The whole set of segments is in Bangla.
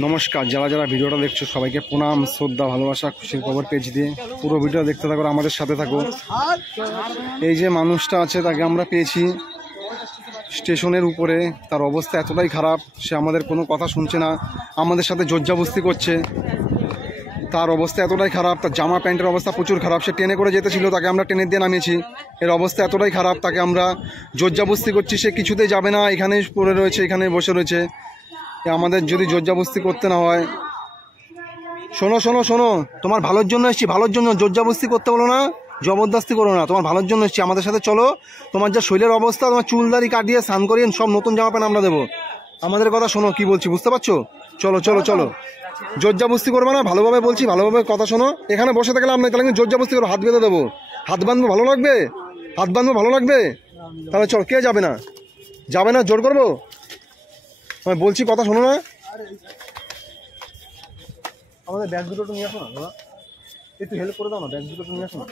নমস্কার, যারা যারা ভিডিওটা দেখছো সবাইকে প্রণাম, শ্রদ্ধা, ভালোবাসা, খুশির খবর পেজ দিয়ে পুরো ভিডিও দেখতে থাকো, আমাদের সাথে থাকো। এই যে মানুষটা আছে তাকে আমরা পেয়েছি স্টেশনের উপরে। তার অবস্থা এতটাই খারাপ, সে আমাদের কোনো কথা শুনছে না, আমাদের সাথে জোরজাবস্তি করছে। তার অবস্থা এতটাই খারাপ, তার জামা প্যান্টের অবস্থা প্রচুর খারাপ। সে ট্রেনে করে যেতেছিল, তাকে আমরা ট্রেনে দিয়ে নামিয়েছি। এর অবস্থা এতটাই খারাপ, তাকে আমরা জোরজাবস্তি করছি, সে কিছুতেই যাবে না, এখানেই পড়ে রয়েছে, এখানে বসে রয়েছে। আমাদের যদি জোরজাবস্তি করতে না হয়, শোনো শোনো শোনো, তোমার ভালোর জন্য এসেছি, ভালোর জন্য। জোরজাবস্তি করতে বলো না, জবরদস্তি করো না, তোমার ভালোর জন্য এসেছি, আমাদের সাথে চলো। তোমার যা শরীরের অবস্থা, তোমার চুলদারি কাটিয়ে স্নান করিয়ে সব নতুন জামা প্যান্ট আমরা দেবো। আমাদের কথা শোনো, কি বলছি বুঝতে পারছো? চলো চলো চলো, জোরজাবস্তি করবে না, ভালোভাবে বলছি, ভালোভাবে কথা শোনো। এখানে বসে থাকলে আমরা তাহলে জোরজাবস্তি করবো, হাত বেঁধে দেবো। হাত বাঁধবো, ভালো লাগবে? হাত বাঁধবো, ভালো লাগবে? তাহলে চল, কে যাবে না? যাবে না, জোর করবো? আমি বলছি, কথা শোনো না। আমাদের ব্যাগ দুটো নিয়ে আসো না, একটু হেল্প করে দাও না, ব্যাগ দুটো নিয়ে আসো না।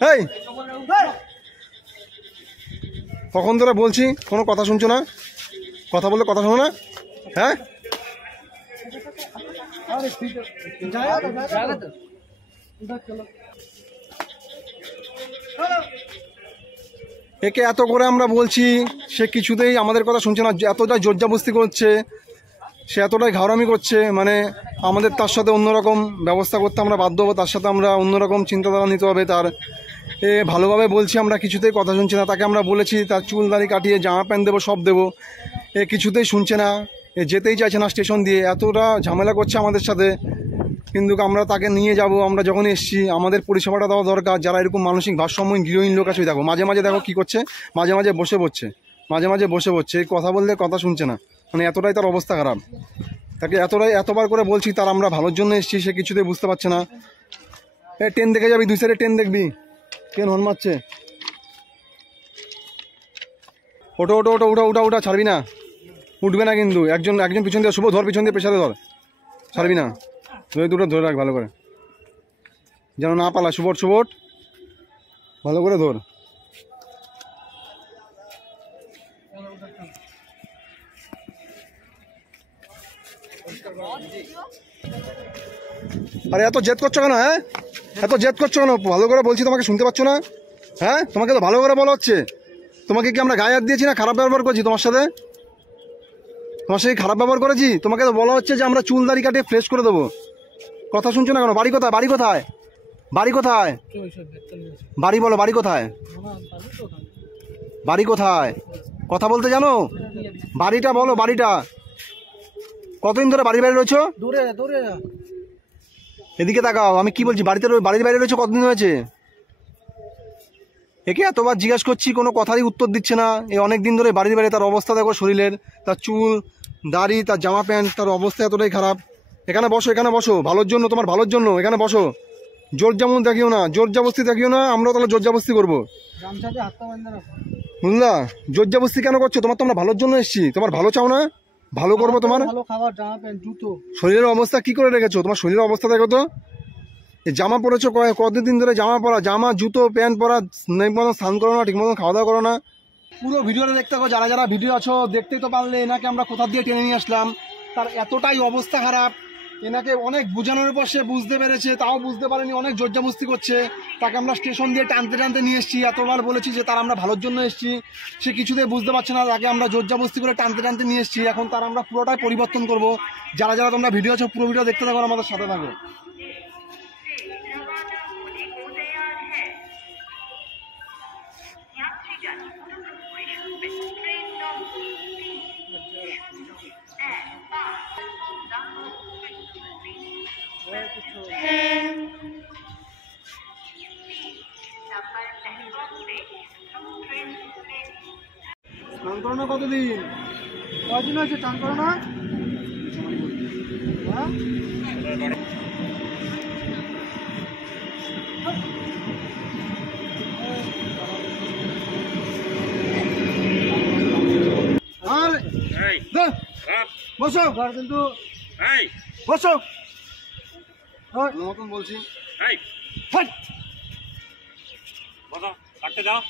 এই কখন ধরে বলছি, কোনো কথা শুনছো না? কথা বললে কথা শোনো না? হ্যাঁ, একে এত করে আমরা বলছি, সে কিছুতেই আমাদের কথা শুনছে না, এতটাই জোরজাবস্তি করছে, সে এতটাই ঘাওরামি করছে, মানে আমাদের তার সাথে অন্যরকম ব্যবস্থা করতে আমরা বাধ্য হবো, তার সাথে আমরা অন্যরকম চিন্তাধারা নিতে হবে। তার ভালোভাবে বলছি, আমরা কিছুতেই কথা শুনছি না। তাকে আমরা বলেছি তার চুল দাড়ি কাটিয়ে জামা প্যান্ট দেবো, সব দেবো, এ কিছুতেই শুনছে না, এ যেতেই চাইছে না স্টেশন দিয়ে, এতটা ঝামেলা করছে আমাদের সাথে। কিন্তু আমরা তাকে নিয়ে যাব, আমরা যখন এসছি আমাদের পরিষেবাটা দেওয়া দরকার। যারা এরকম মানসিক ভারসাম্যহীন গৃহহীন লোক আছে, দেখো মাঝে মাঝে দেখো কী করছে, মাঝে মাঝে বসে পড়ছে, মাঝে মাঝে বসে পড়ছে, এই কথা বললে কথা শুনছে না, মানে এতটাই তার অবস্থা খারাপ। তাকে এতবার করে বলছি, তার আমরা ভালোর জন্য এসেছি, সে কিছুতেই বুঝতে পারছে না। ট্রেন দেখে যাবি, দুই সাইডে ট্রেন দেখবি, ট্রেন হর্ন মারছে। ওটো ওটো ওটো, উঠা উঠা উঠা, ছাড়বি না, উঠবে না কিন্তু। একজন একজন পিছন দিয়ে, শুভ ধর, পিছন দিয়ে প্রেশারে ধর, ছাড়বি না, দুটো ধরে রাখ ভালো করে, যেন না পালা। শুভট শুভট, ভালো করে ধর। আরে এত জেদ করছো কেন? হ্যাঁ, এত জেদ করছো কেন? ভালো করে বলছি, তোমাকে শুনতে পাচ্ছ না? হ্যাঁ, তোমাকে তো ভালো করে বলা হচ্ছে। তোমাকে কি আমরা গায়ে হাত দিয়েছি না খারাপ ব্যবহার করেছি তোমার সাথে? তোমার সাথে খারাপ ব্যবহার করেছি? তোমাকে তো বলা হচ্ছে যে আমরা চুল দাড়ি কাটিয়ে ফ্রেশ করে দেবো। কথা শুনছো না কেন? বাড়ি কোথায়? বাড়ি কোথায়? বাড়ি কোথায়? বাড়ি বলো, বাড়ি কোথায়? বাড়ি কোথায়? কথা বলতে জানো? বাড়িটা বলো, বাড়িটা। কতদিন ধরে বাড়ির বাইরে রয়েছো? এদিকে তাকাও, আমি কি বলছি, বাড়ির বাইরে রয়েছো কতদিন হয়েছে? একে এতবার জিজ্ঞেস করছি, কোনো কথারই উত্তর দিচ্ছে না। এই অনেক দিন ধরে বাড়ির বাইরে। তার অবস্থা দেখো শরীরের, তার চুল দাড়ি, তার জামা প্যান্ট, তার অবস্থা এতটাই খারাপ। এখানে বসো, এখানে বসো, ভালোর জন্য, তোমার ভালোর জন্য এখানে বসো। জোর যেমন দেখিও না, জোরজাবস্তি দেখিও না, আমরাও তাহলে জোরজাবস্তি করবো, বুঝলা? জোরজাবস্তি কেন করছো? তোমার তো আমরা ভালোর জন্য এসেছি, তোমার ভালো চাও না? ভালো করবো তোমার। শরীরের অবস্থা কি করে রেখেছো? তোমার শরীরের অবস্থা দেখো তো। জামা পরেছো কতদিন ধরে, জামা পরা, জামা জুতো প্যান্ট পরা, ঠিক মতো স্নান করো না, ঠিক মতো খাওয়া দাওয়া করো না। পুরো ভিডিওটা দেখতে থাকো, যারা যারা ভিডিও আছো, দেখতেই তো পারলে এনাকে আমরা কোথা দিয়ে টেনে নিয়ে আসলাম। তার এতটাই অবস্থা খারাপ, এনাকে অনেক বোঝানোর পর সে বুঝতে পেরেছে, তাও বুঝতে পারেনি, অনেক জোরজাবস্তি করছে। তাকে আমরা স্টেশন দিয়ে টানতে টানতে নিয়ে এসেছি, এতবার বলেছি যে তার আমরা ভালোর জন্য এসেছি, সে কিছুতেই বুঝতে পারছে না। তাকে আমরা জোরজাবস্তি করে টানতে টানতে নিয়ে এসেছি, এখন তার আমরা পুরোটাই পরিবর্তন করব। যারা যারা তোমরা ভিডিও আছো, পুরো ভিডিও দেখতে থাকো, আমাদের সাথে থাকো। স্নান করো না কতদিন? কদিন হয়েছে স্নান করো না? বসো কিন্তু, বসো মতন বলছি। কাটতে দাও।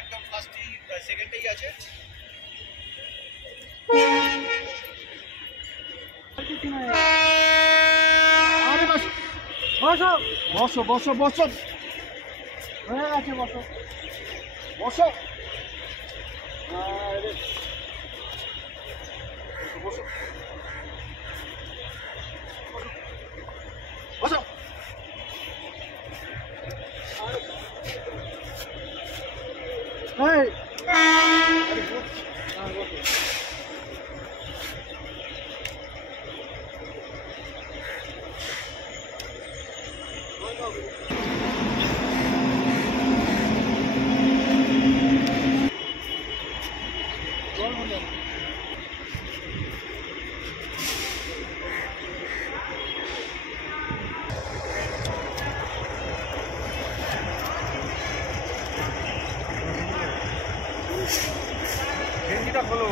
একদম ফার্স্টই সেকেন্ডেই আছে। বসো বসো বসো বসো হয়ে আছে, বসো বসো বসো বসো। গেঞ্জিটা খোলো।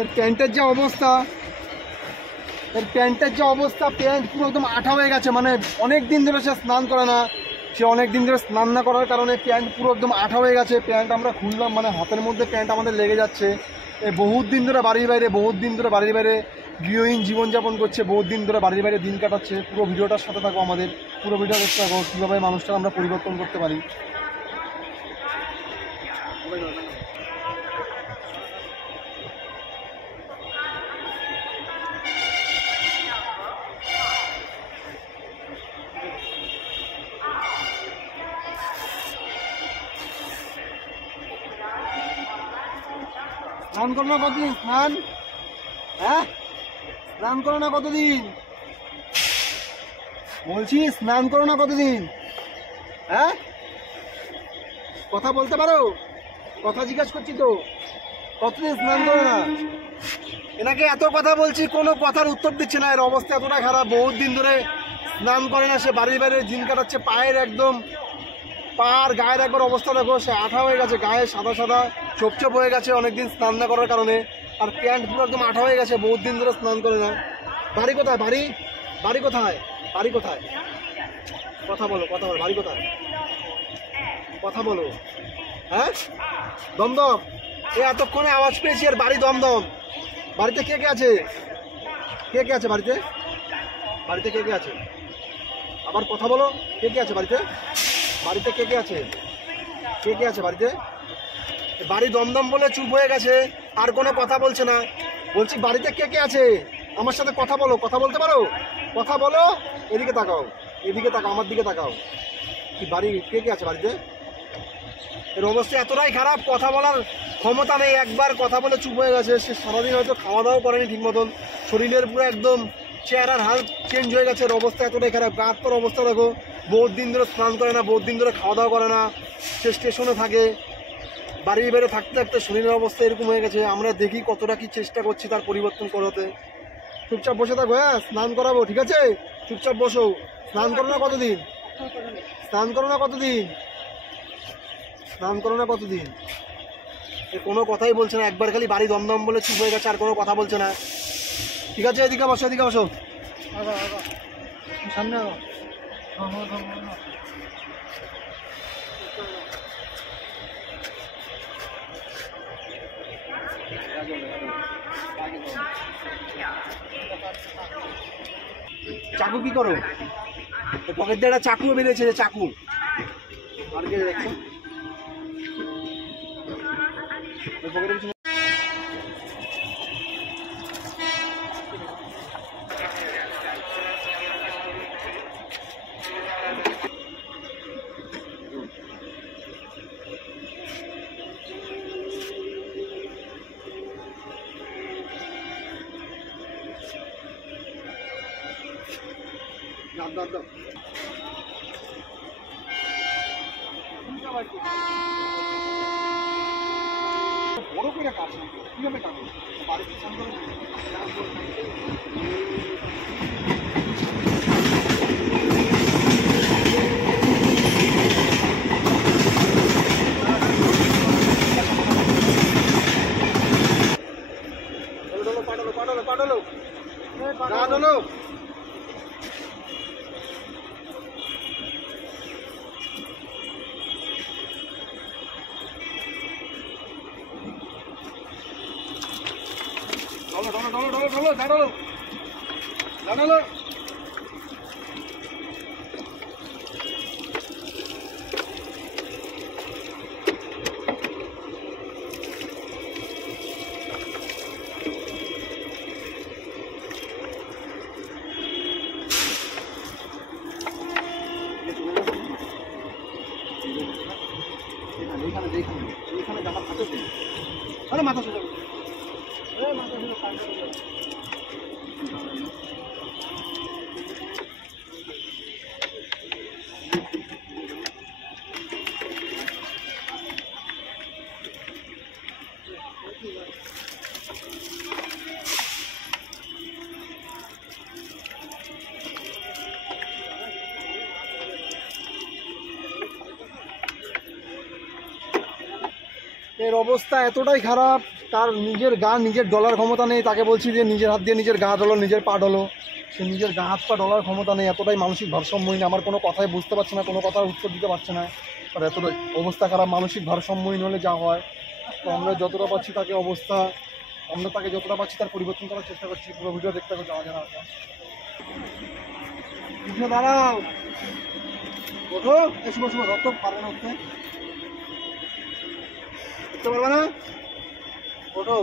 এর প্যান্টের যে অবস্থা, প্যান্ট পুরো একদম আঠা হয়ে গেছে। মানে অনেক দিন ধরে সে স্নান করে না, সে অনেক দিন ধরে স্নান না করার কারণে প্যান্ট পুরো একদম আঠা হয়ে গেছে। প্যান্ট আমরা খুললাম, মানে হাতের মধ্যে প্যান্ট আমাদের লেগে যাচ্ছে। বহুত দিন ধরে বাড়ির বাইরে গৃহহীন জীবনযাপন করছে, বহুত দিন ধরে বাড়ির বাইরে দিন কাটাচ্ছে। পুরো ভিডিওটার সাথে থাকো, আমাদের পুরো ভিডিও দেখতে থাকো, কীভাবে মানুষটা আমরা পরিবর্তন করতে পারি। স্নান করো না কতদিন? স্নান করো না কতদিন বলছি? স্নান করো না কতদিন? কথা বলতে পারো? কথা জিজ্ঞাসা করছি তো, কতদিন স্নান করো না? এনাকে এত কথা বলছি, কোনো কথার উত্তর দিচ্ছে না। এর অবস্থা এতটা খারাপ, বহুত দিন ধরে স্নান করে না, সে বাড়ির বাইরে দিন কাটাচ্ছে। পায়ের একদম পার গায়ের একবার অবস্থা দেখো, সে আঠা হয়ে গেছে, গায়ে সাদা সাদা ছোপ হয়ে গেছে অনেকদিন স্নান না করার কারণে। আর প্যান্ট পুরো একদম আঠা হয়ে গেছে, বহুত দিন ধরে স্নান করে না। বাড়ি কোথায়? বাড়ি কোথায়? কথা বলো, বাড়ি কোথায়? কথা বলো। দমদম? এতক্ষণে আওয়াজ পেয়েছি, আর বাড়ি দমদম। বাড়িতে কে কে আছে? বাড়িতে কে কে আছে? আবার কথা বলো, কে কে আছে বাড়িতে? কে কে আছে বাড়িতে? বাড়ি দমদম বলে চুপ হয়ে গেছে, আর কোনো কথা বলছে না। বলছি বাড়িতে কে কে আছে? আমার সাথে কথা বলো, কথা বলতে পারো? কথা বলো। এদিকে তাকাও, আমার দিকে তাকাও। কি বাড়ি কে কে আছে বাড়িতে? এর অবস্থা এতটাই খারাপ, কথা বলার ক্ষমতা নেই। একবার কথা বলে চুপ হয়ে গেছে। সে সারাদিন হয়তো খাওয়া দাওয়া করেনি ঠিক মতন, শরীরের পুরো একদম চেহারার হাল চেঞ্জ হয়ে গেছে। এর অবস্থা এতটাই খারাপ। গা হাত পার অবস্থা দেখো, বহুত দিন ধরে স্নান করে না, বহুত দিন ধরে খাওয়া দাওয়া করে না, সে স্টেশনে থাকে। বাড়ির বাইরে থাকতে থাকতে শরীরের অবস্থা এরকম হয়ে গেছে। আমরা দেখি কতটা কি চেষ্টা করছি তার পরিবর্তন করাতে। চুপচাপ বসে থাকো, স্নান করাবো, ঠিক আছে? চুপচাপ বসো। স্নান করো না কতদিন? কোনো কথাই বলছে না। একবার খালি বাড়ি দমদম বলে চুপ হয়ে গেছে, আর কোনো কথা বলছে না। ঠিক আছে, এদিকে বসো। সামনে চাকু কি করো? পকেট দিয়ে একটা চাকুও বেরিয়েছে, যে চাকু আর কে দেখছো পকেটের পিছনে। বড় করে কাজ কিভাবে কাটে বাড়িতে পাঠালো পাঠালো পাঠালো পাঠালো। দাঁড়ালো এইখানে জামা থাকে তো। আরে মাথা সোজা মাথা সোজা। এর অবস্থা এতটাই খারাপ, তার নিজের গা নিজের ডলার ক্ষমতা নেই। তাকে বলছি যে নিজের হাত দিয়ে নিজের গা ডলো, নিজের পা ডলো, সে নিজের গা হাত পা ডলার ক্ষমতা নেই। এতটাই মানসিক ভারসাম্যহীন, আমার কোনো কথাই বুঝতে পারছে না, কোনো কথার উত্তর দিতে পারছে না। আর এতটাই অবস্থা খারাপ, মানসিক ভারসাম্যহীন হলে যা হয়। তো আমরা যতটা পাচ্ছি তাকে যতটা পাচ্ছি তার পরিবর্তন করার চেষ্টা করছি। পুরো ভিডিও দেখতে হবে, যাওয়া যারা আছে। দাঁড়াও, ওঠো, শুভ শুভ রক্ত পারবে না উঠতে, উঠতে পারবে না, ওঠো।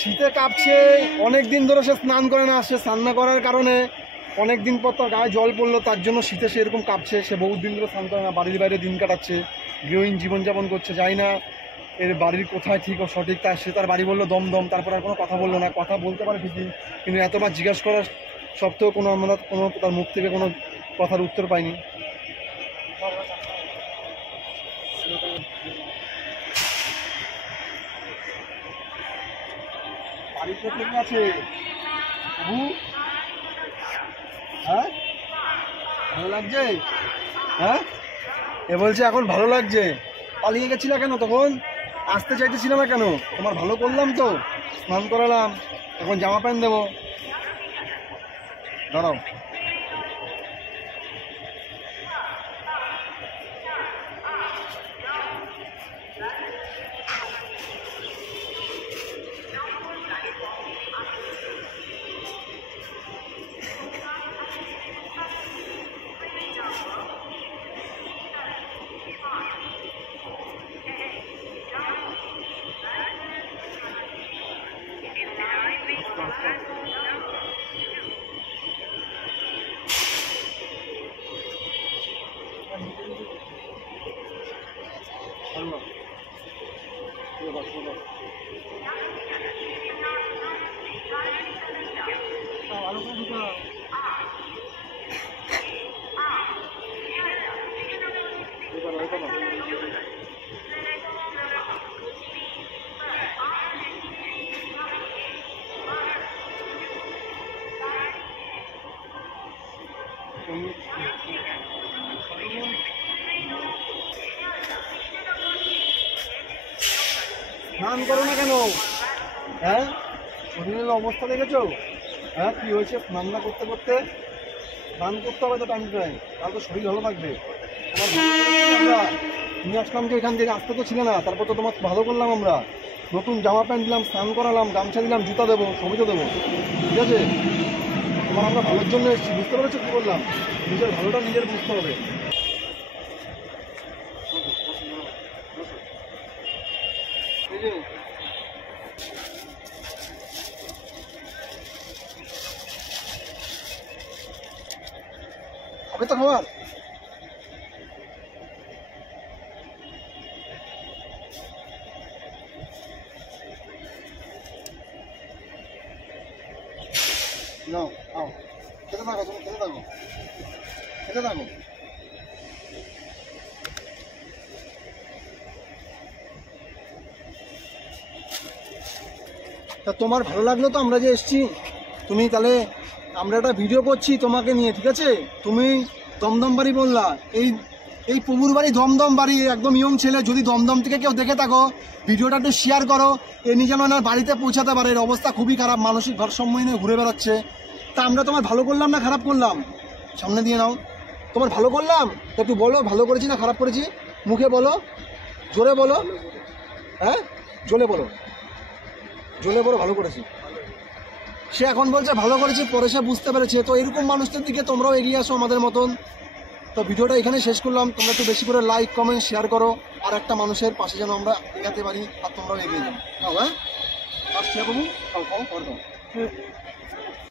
শীতে কাঁপছে, অনেক দিন ধরে সে স্নান করে না। সে স্নান না করার কারণে অনেক দিন পর তার গায়ে জল পড়লো, তার জন্য শীতে সে এরকম কাঁপছে। সে বহুত দিন ধরে স্নান করে না, বাড়ির বাইরে দিন কাটাচ্ছে, গৃহহীন জীবনযাপন করছে। যাই না এর বাড়ির কোথায় ঠিক ও সঠিক, সে তার বাড়ি বললো দমদম, তারপর আর কোনো কথা বললো না। কথা বলতে পারে ঠিকই, কিন্তু এতবার জিজ্ঞাসা করার সত্ত্বেও আমরা তার মুখ থেকে কোনো কথার উত্তর পাইনি। বাড়িতে ঠিক আছে, হ্যাঁ ভালো লাগছে, হ্যাঁ এ বলছে এখন ভালো লাগছে। পালিয়ে গেছিল কেন তখন? আসতে চাইতেছিল না কেন? তোমার ভালো করলাম তো, স্নান করালাম, এখন জামা প্যান্ট দেবো। দাঁড়াও, ভালো করে ঢুকাও। স্নান করো না কেন? হ্যাঁ, শরীরের অবস্থা দেখেছো? হ্যাঁ, কি হয়েছে? স্নান না করতে করতে স্নান করতে হবে তো টাইম টাইম, তাহলে তো শরীর ভালো থাকবে। তোমার ভালো করেছি আমরা, নিয়ে আসলাম যে এখান থেকে, আসতে তো ছিল না, তারপর তো তোমার ভালো করলাম আমরা, নতুন জামা প্যান্ট দিলাম, স্নান করালাম, গামছা দিলাম, জুতা দেবো, সবই তো দেবো, ঠিক আছে? তোমার আমরা ভালোর জন্য এসেছি, বুঝতে পেরেছো কি বললাম? নিজের ভালোটা নিজের বুঝতে হবে। এই যে হবে তো খাবার, নাও আও, খেতে থাকো, তুমি খেতে থাকো, খেতে থাকো। তা তোমার ভালো লাগলো তো আমরা যে এসছি? তুমি তাহলে, আমরা একটা ভিডিও করছি তোমাকে নিয়ে, ঠিক আছে? তুমি দমদম বাড়ি বললা, এই এই প্রভুর বাড়ি দমদম বাড়ি, একদম ইয়ং ছেলে, যদি দমদম থেকে কেউ দেখে থাকো ভিডিওটা একটু শেয়ার করো, এ নিজে মানে বাড়িতে পৌঁছাতে পারে। এর অবস্থা খুবই খারাপ, মানসিক ভারসাম্য নিয়ে ঘুরে বেড়াচ্ছে। তা আমরা তোমার ভালো করলাম না খারাপ করলাম? সামনে দিয়ে নাও, তোমার ভালো করলাম তো একটু বলো, ভালো করেছি না খারাপ করেছি? মুখে বলো, জোরে বলো, হ্যাঁ জোরে বলো, জোরে বলো ভালো করেছি। সে এখন বলছে ভালো করেছি, পরে সে বুঝতে পেরেছে। তো এরকম মানুষদের দিকে তোমরাও এগিয়ে আসো আমাদের মতন। তো ভিডিওটা এখানে শেষ করলাম, তোমরা একটু বেশি করে লাইক কমেন্ট শেয়ার করো, আর একটা মানুষের পাশে যেন আমরা এগাতে পারি, আর তোমরাও এগিয়ে যাও। হ্যাঁ, আসছি বাবু, খাও খাও খাও।